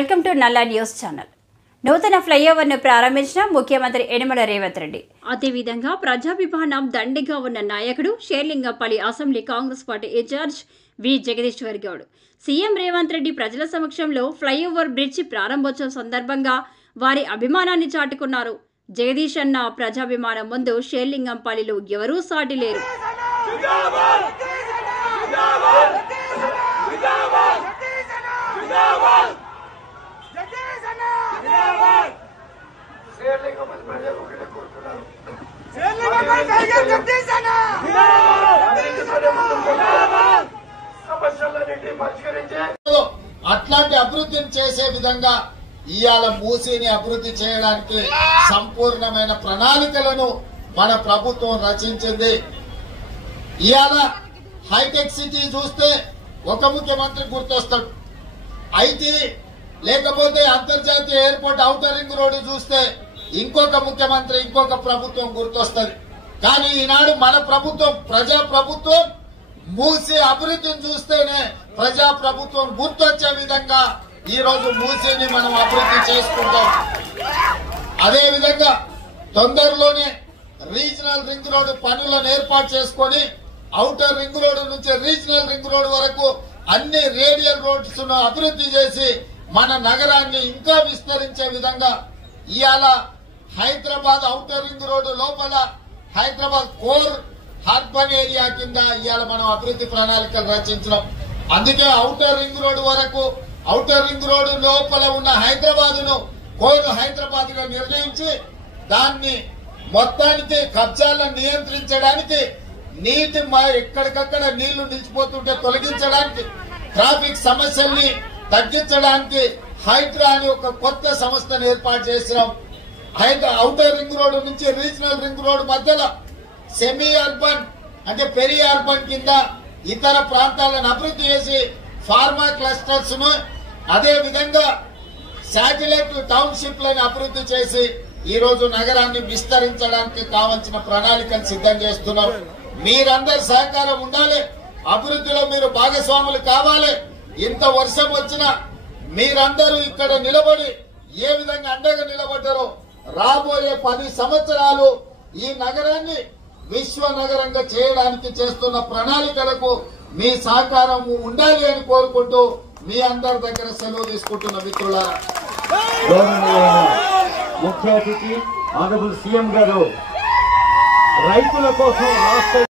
Welcome to నల్లా news channel. నూతన ఫ్లైఓవర్ను ప్రారంభించిన ముఖ్యమంత్రి యనమల రేవంత్ రెడ్డి. అదేవిధంగా ప్రజాభిమానం దండిగా ఉన్న నాయకుడు Serilingampally assembly Congress party in charge V Jagadishwar Goud CM Revanth Reddy ప్రజల సమక్షంలో ఫ్లైఓవర్ బ్రిడ్జి ప్రారంభోత్సవం సందర్భంగా వారి అభిమానాన్ని చాటుకున్నారు. జగదీష్ అన్న ప్రజాభిమానం ముందు షేర్లింగంపల్లిలో ఎవరూ సాటి లేరు. అట్లాంటి అభివృద్ధిని చేసే విధంగా ఇవాళ మూసీని అభివృద్ధి చేయడానికి సంపూర్ణమైన ప్రణాళికలను మన ప్రభుత్వం రచించింది. ఇవాళ హైటెక్ సిటీ చూస్తే ఒక ముఖ్యమంత్రి గుర్తొస్తాడు, ఐటీ లేకపోతే అంతర్జాతీయ ఎయిర్పోర్ట్ ఔటర్ రింగ్ రోడ్డు చూస్తే ఇంకొక ముఖ్యమంత్రి ఇంకొక ప్రభుత్వం గుర్తొస్తుంది. కానీ ఈనాడు మన ప్రభుత్వం ప్రజా ప్రభుత్వం మూసీ అభివృద్ధిని చూస్తేనే ప్రజా ప్రభుత్వం గుర్తొచ్చే విధంగా ఈ రోజు మూసీని మనం అభివృద్ధి చేసుకుంటాం. అదే విధంగా తొందరలోనే రీజనల్ రింగ్ రోడ్డు పనులను ఏర్పాటు చేసుకొని ఔటర్ రింగ్ రోడ్డు నుంచి రీజనల్ రింగ్ రోడ్డు వరకు అన్ని రేడియల్ రోడ్స్ ను అభివృద్ధి చేసి మన నగరాన్ని ఇంకా విస్తరించే విధంగా ఇవాళ హైదరాబాద్ ఔటర్ రింగ్ రోడ్డు లోపల హైదరాబాద్ కోర్ అర్బన్ ఏరియా కింద ఇవాళ మనం అభివృద్ధి ప్రణాళికలు రచించడం. అందుకే ఔటర్ రింగ్ రోడ్డు వరకు ఔటర్ రింగ్ రోడ్డు లోపల ఉన్న హైదరాబాద్ ను కోర్ హైదరాబాద్ గా నిర్ణయించి దాన్ని మొత్తానికి కబ్జాలను నియంత్రించడానికి నీటి ఎక్కడికక్కడ నీళ్లు నిలిచిపోతుంటే తొలగించడానికి ట్రాఫిక్ సమస్యల్ని తగ్గించడానికి హైడ్రా అని ఒక కొత్త సంస్థను ఏర్పాటు చేసినాం. ఔటర్ రింగ్ రోడ్డు నుంచి రీజనల్ రింగ్ రోడ్డు మధ్యలో సెమీ అర్బన్ అంటే పెరి అర్బన్ కింద ఇతర ప్రాంతాలను అభివృద్ధి చేసి ఫార్మా క్లస్టర్స్ ను అదే విధంగా శాటిలైట్ టౌన్షిప్ లను అభివృద్ధి చేసి ఈ రోజు నగరాన్ని విస్తరించడానికి కావాల్సిన ప్రణాళికను సిద్ధం చేస్తున్నాం. మీరందరి సహకారం ఉండాలి, అభివృద్ధిలో మీరు భాగస్వాములు కావాలి. ఇంత వర్షం వచ్చినా మీరందరూ ఇక్కడ నిలబడి ఏ విధంగా అండగా నిలబడ్డారో రాబోయే 10 సంవత్సరాలు ఈ నగరాన్ని విశ్వ నగరంగా చేయడానికి చేస్తున్న ప్రణాళికలకు మీ సహకారం ఉండాలి అని కోరుకుంటూ మీ అందరి దగ్గర సెలవు తీసుకుంటున్న మిత్రులారా, ముఖ్య అతిథి ఆనరబుల్ సీఎం గారు రైతుల కోసం రాష్ట్ర